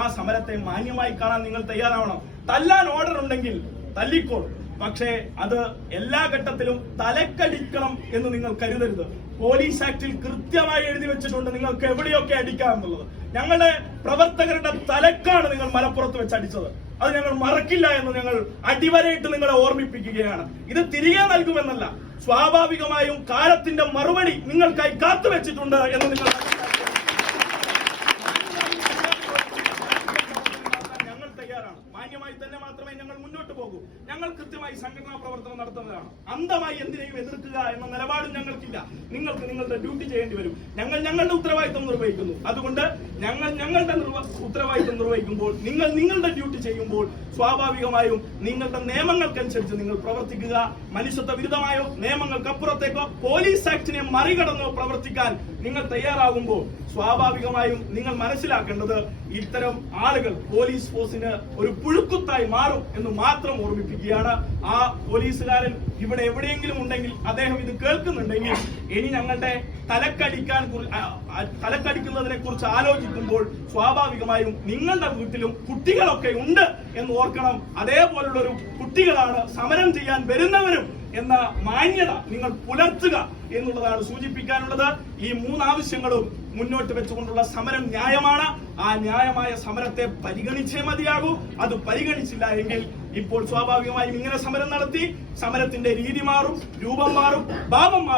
ആ സമരത്തെ മാന്യമായി കാണാൻ നിങ്ങൾ തയ്യാറാവണം. തല്ലാൻ ഓർഡർ ഉണ്ടെങ്കിൽ തല്ലിക്കോളും, പക്ഷേ അത് എല്ലാ ഘട്ടത്തിലും തലക്കടിക്കണം എന്ന് നിങ്ങൾ കരുതരുത്. പോലീസ് ആക്ടിൽ കൃത്യമായി എഴുതി വെച്ചിട്ടുണ്ട് നിങ്ങൾക്ക് എവിടെയൊക്കെ അടിക്കാം എന്നുള്ളത്. ഞങ്ങളുടെ പ്രവർത്തകരുടെ തലക്കാണ് നിങ്ങൾ മലപ്പുറത്ത് വെച്ച് അടിച്ചത്. അത് ഞങ്ങൾ മറക്കില്ല എന്ന് ഞങ്ങൾ അടിവരയിട്ട് നിങ്ങളെ ഓർമ്മിപ്പിക്കുകയാണ്. ഇത് തിരികെ നൽകുമെന്നല്ല, സ്വാഭാവികമായും കാലത്തിന്റെ മറുപടി നിങ്ങൾക്കായി കാത്തുവെച്ചിട്ടുണ്ട് എന്ന് നിങ്ങൾ മാന്യമായി തന്നെ മാത്രമേ ഞങ്ങൾ മുന്നോട്ട് പോകൂ. ഞങ്ങൾ കൃത്യമായി സംഘടനാ പ്രവർത്തനം നടത്തുന്നതാണ്. അന്ധമായി എന്തിനേയും എതിർക്കുക എന്ന നിലപാടും ഞങ്ങൾക്കില്ല. നിങ്ങൾക്ക് നിങ്ങളുടെ ഡ്യൂട്ടി ചെയ്യേണ്ടി വരും. ഞങ്ങൾ ഞങ്ങളുടെ ഉത്തരവാദിത്വം നിർവഹിക്കുന്നു. അതുകൊണ്ട് ഞങ്ങൾ ഞങ്ങളുടെ ഉത്തരവാദിത്വം നിർവഹിക്കുമ്പോൾ, നിങ്ങൾ നിങ്ങളുടെ ഡ്യൂട്ടി ചെയ്യുമ്പോൾ സ്വാഭാവികമായും നിങ്ങളുടെ നിയമങ്ങൾക്കനുസരിച്ച് നിങ്ങൾ പ്രവർത്തിക്കുക. മനുഷ്യത്വ വിരുദ്ധമായോ നിയമങ്ങൾക്കപ്പുറത്തേക്കോ പോലീസ് ആക്ടിനെ മറികടന്നോ പ്രവർത്തിക്കാൻ നിങ്ങൾ തയ്യാറാകുമ്പോൾ സ്വാഭാവികമായും നിങ്ങൾ മനസ്സിലാക്കേണ്ടത് ഇത്തരം ആളുകൾ പോലീസ് ഫോഴ്സിന് ഒരു പുഴുക്കുത്തായി മാറും എന്ന് മാത്രം ഓർമ്മിപ്പിക്കുകയാണ്. ആ പോലീസുകാരൻ ഇവിടെ എവിടെയെങ്കിലും ഉണ്ടെങ്കിൽ, അദ്ദേഹം ഇത് കേൾക്കുന്നുണ്ടെങ്കിൽ, ഇനി ഞങ്ങളുടെ തലക്കടിക്കുന്നതിനെ കുറിച്ച് ആലോചിക്കുമ്പോൾ സ്വാഭാവികമായും നിങ്ങളുടെ വീട്ടിലും കുട്ടികളൊക്കെ ഉണ്ട് എന്ന് ഓർക്കണം. അതേപോലുള്ള ഒരു കുട്ടികളാണ് സമരം ചെയ്യാൻ വരുന്നവരും എന്ന മാന്യത നിങ്ങൾ പുലർത്തുക എന്നുള്ളതാണ് സൂചിപ്പിക്കാനുള്ളത്. ഈ 3 ആവശ്യങ്ങളും മുന്നോട്ട് വെച്ചുകൊണ്ടുള്ള സമരം ന്യായമാണ്. ആ ന്യായമായ സമരത്തെ പരിഗണിച്ചേ മതിയാകൂ. അത് പരിഗണിച്ചില്ല എങ്കിൽ ഇപ്പോൾ സ്വാഭാവികമായും ഇങ്ങനെ സമരം നടത്തി സമരത്തിന്റെ രീതി മാറും, രൂപം മാറും, ഭാവം മാറും.